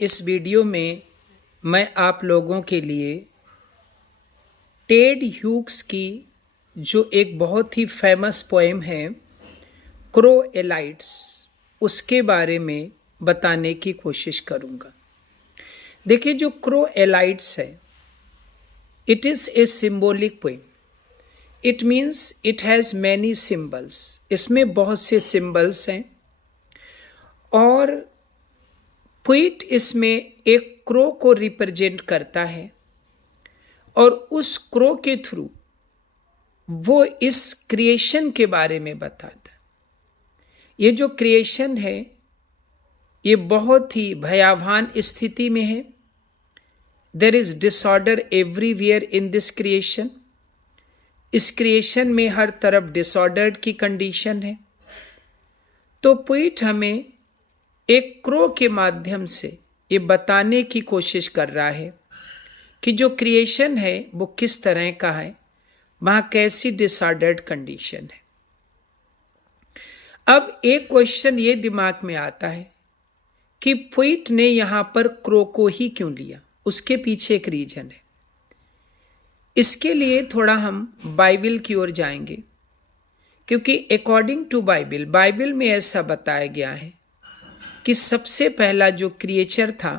इस वीडियो में मैं आप लोगों के लिए टेड ह्यूग्स की जो एक बहुत ही फेमस पोएम है क्रो एलाइट्स, उसके बारे में बताने की कोशिश करूंगा। देखिए, जो क्रो एलाइट्स है, it is a symbolic poem. It means it has many symbols. इसमें बहुत से सिंबल्स हैं और पोइट इसमें एक क्रो को रिप्रेजेंट करता है और उस क्रो के थ्रू वो इस क्रिएशन के बारे में बताता है। ये जो क्रिएशन है ये बहुत ही भयावह स्थिति में है। There is disorder everywhere in this creation. इस क्रिएशन में हर तरफ डिसऑर्डर्ड की कंडीशन है। तो पोइट हमें एक क्रो के माध्यम से ये बताने की कोशिश कर रहा है कि जो क्रिएशन है वो किस तरह का है, वहां कैसी डिसऑर्डर्ड कंडीशन है। अब एक क्वेश्चन ये दिमाग में आता है कि पोइट ने यहां पर क्रो को ही क्यों लिया, उसके पीछे एक रीजन है। इसके लिए थोड़ा हम बाइबल की ओर जाएंगे, क्योंकि अकॉर्डिंग टू बाइबल में ऐसा बताया गया है कि सबसे पहला जो क्रिएचर था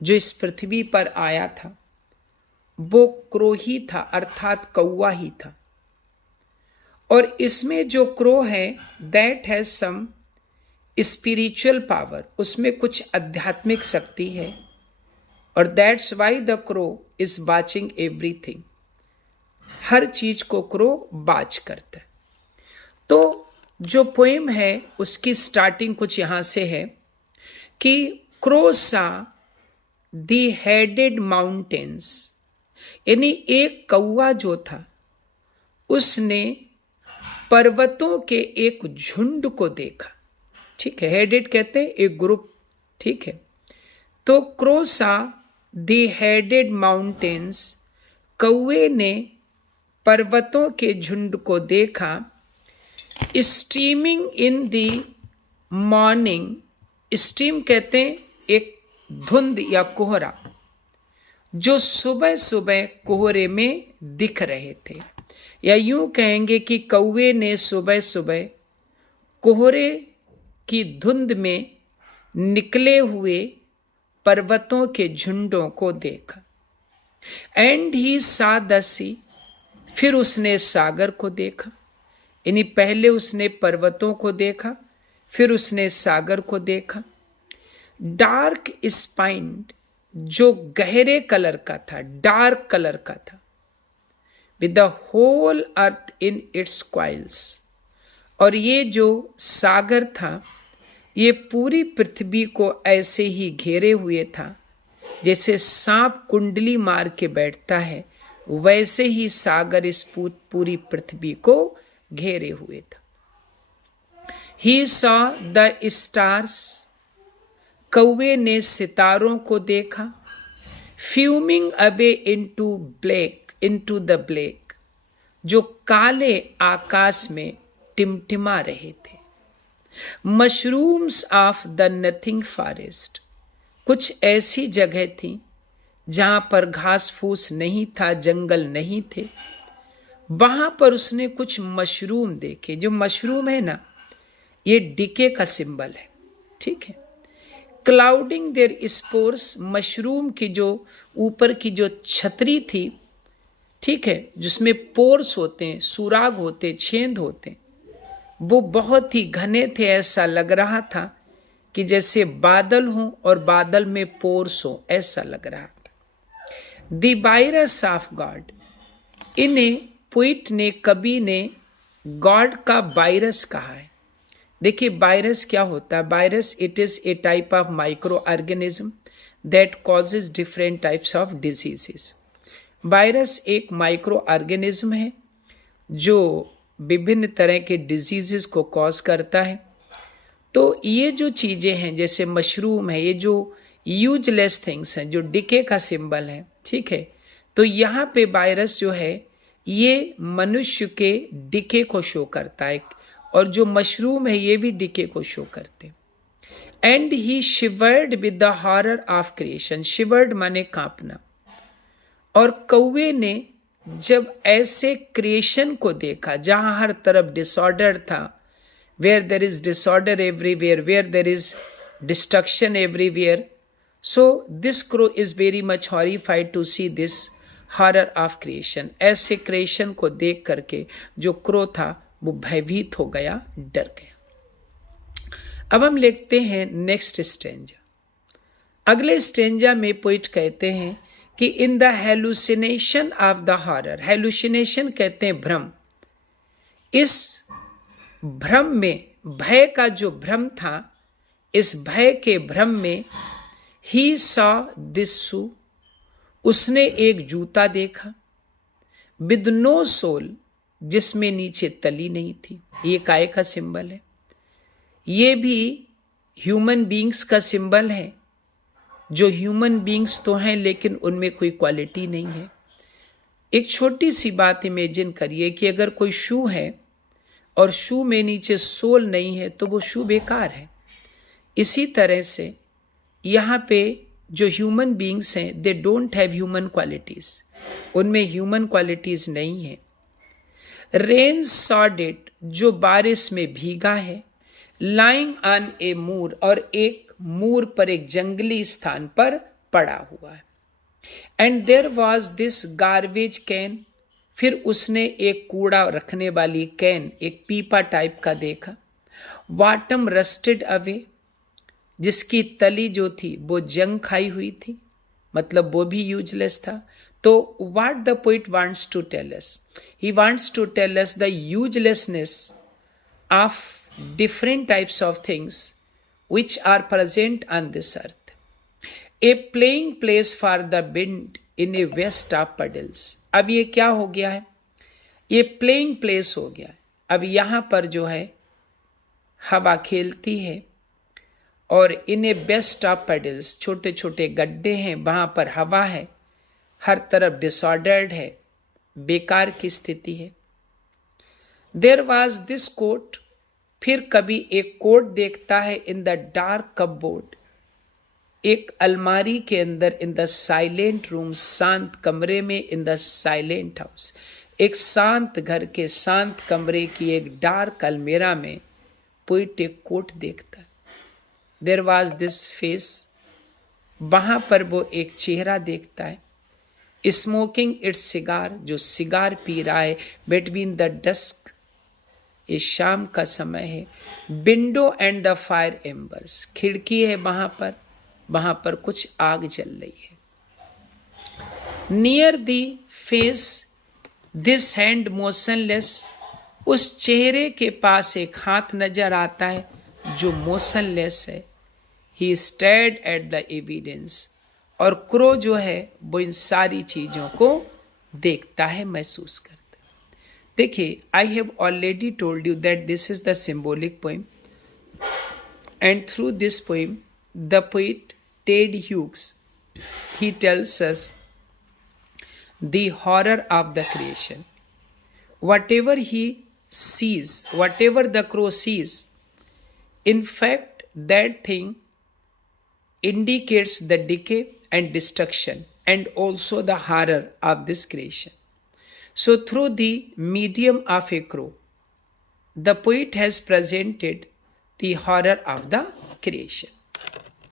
जो इस पृथ्वी पर आया था वो क्रो ही था, अर्थात कौवा ही था। और इसमें जो क्रो है that has some spiritual power, उसमें कुछ आध्यात्मिक शक्ति है और that's why the crow is watching everything. हर चीज को क्रो वाच करता है। तो जो पोएम है उसकी स्टार्टिंग कुछ यहां से है कि क्रो सा दी हेडेड माउंटेन्स, यानी एक कौवा जो था उसने पर्वतों के एक झुंड को देखा। ठीक है, हेडेड कहते हैं एक ग्रुप। ठीक है, तो क्रो सा दी हेडेड माउंटेन्स, कौवे ने पर्वतों के झुंड को देखा। स्टीमिंग इन दी मॉर्निंग, स्टीम कहते हैं एक धुंध या कोहरा जो सुबह सुबह कोहरे में दिख रहे थे, या यूं कहेंगे कि कौवे ने सुबह सुबह कोहरे की धुंध में निकले हुए पर्वतों के झुंडों को देखा। एंड ही सा द सी, फिर उसने सागर को देखा। यानी पहले उसने पर्वतों को देखा, फिर उसने सागर को देखा। डार्क स्पाइंड, जो गहरे कलर का था, डार्क कलर का था, with the whole earth in its coils. और ये जो सागर था ये पूरी पृथ्वी को ऐसे ही घेरे हुए था, जैसे सांप कुंडली मार के बैठता है वैसे ही सागर इस पूरी पृथ्वी को घेरे हुए था। ही सॉ द स्टार्स, कौवे ने सितारों को देखा। Fuming away into the black, जो काले आकाश में टिमटिमा रहे थे। Mushrooms of the nothing forest, कुछ ऐसी जगह थी जहां पर घास फूस नहीं था, जंगल नहीं थे, वहां पर उसने कुछ मशरूम देखे। जो मशरूम है ना, ये डिके का सिंबल है। ठीक है, क्लाउडिंग देयर स्पोर्स, मशरूम की जो ऊपर की जो छतरी थी, ठीक है, जिसमें पोर्स होते हैं, सुराग होते, छेद होते, वो बहुत ही घने थे। ऐसा लग रहा था कि जैसे बादल हों और बादल में पोर्स हो, ऐसा लग रहा था। द वायरस ऑफ गॉड, इन्हें पोइट ने, कवि ने गॉड का वायरस कहा है। देखिए वायरस क्या होता है। Virus it is a type of micro organism that causes different types of diseases. Virus एक माइक्रो ऑर्गेनिज्म है जो विभिन्न तरह के डिजीजेस को कॉज करता है। तो ये जो चीज़ें हैं जैसे मशरूम है, ये जो यूजलेस थिंग्स हैं, जो डिके का सिंबल है, ठीक है, तो यहाँ पे वायरस जो है ये मनुष्य के डिके को शो करता है, और जो मशरूम है ये भी डिके को शो करते हैं। And he शिवर्ड with the horror of creation. शिवर्ड माने कांपना। और कौवे ने जब ऐसे क्रिएशन को देखा जहां हर तरफ डिसऑर्डर था, where there is disorder everywhere, where there is destruction everywhere, so this crow is very much horrified to see this horror of creation. ऐसे क्रिएशन को देख करके जो क्रो था वो भयभीत हो गया, डर गया। अब हम लिखते हैं नेक्स्ट स्टेंजा। अगले स्टेंजा में पोइट कहते हैं कि in the hallucination of the horror, hallucination कहते हैं भ्रम, इस भ्रम में, भय का जो भ्रम था, इस भय के भ्रम में ही सॉ दिस शू, उसने एक जूता देखा, विद नो सोल, जिसमें नीचे तली नहीं थी। ये काय का सिंबल है? ये भी ह्यूमन बीइंग्स का सिंबल है, जो ह्यूमन बीइंग्स तो हैं लेकिन उनमें कोई क्वालिटी नहीं है। एक छोटी सी बात इमेजिन करिए कि अगर कोई शू है और शू में नीचे सोल नहीं है तो वो शू बेकार है। इसी तरह से यहाँ पे जो ह्यूमन बीइंग्स हैं, they don't have human qualities, उनमें ह्यूमन क्वालिटीज नहीं है। रेन सॉड इट, जो बारिश में भीगा है, लाइंग ऑन ए मूर, और एक मूर पर, एक जंगली स्थान पर पड़ा हुआ है। And there was this garbage can, फिर उसने एक कूड़ा रखने वाली कैन, एक पीपा टाइप का देखा। वाटम रस्टेड अवे, जिसकी तली जो थी वो जंग खाई हुई थी, मतलब वो भी यूजलेस था। तो what the poet wants to tell us, he wants to tell us the uselessness of different types of things which are present on this earth. A playing place for the wind in a vest of puddles. अब ये क्या हो गया है? ये playing place हो गया है। अब यहाँ पर जो है हवा खेलती है, और इन ए बेस्ट ऑफ पडल्स, छोटे छोटे गड्ढे हैं, वहाँ पर हवा है, हर तरफ डिसऑर्डर्ड है, बेकार की स्थिति है। देयर वॉज दिस कोट, फिर कभी एक कोट देखता है इन द डार्क कपबोर्ड, एक अलमारी के अंदर, इन द साइलेंट रूम, शांत कमरे में, इन द साइलेंट हाउस, एक शांत घर के शांत कमरे की एक डार्क अलमेरा में पोइट एक कोट देखता है। देयर वॉज दिस फेस, वहां पर वो एक चेहरा देखता है, स्मोकिंग इट्स सिगार, जो सिगार पी रहा है, बिटवीन द डस्क, ये शाम का समय है, विंडो एंड द फायर एम्बर्स, खिड़की है वहां पर कुछ आग जल रही है। Near the face this hand motionless, उस चेहरे के पास एक हाथ नजर आता है जो मोशनलेस है। ही स्टेयर्ड एट द एविडेंस, और क्रो जो है वो इन सारी चीजों को देखता है, महसूस करता है। देखिए, I have already told you that this is the symbolic poem, and through this poem the poet Ted Hughes, he tells us the horror of the creation. Whatever he sees, whatever the crow sees, in fact, that thing indicates the decay and destruction and also the horror of this creation. So, through the medium of a crow, the poet has presented the horror of the creation.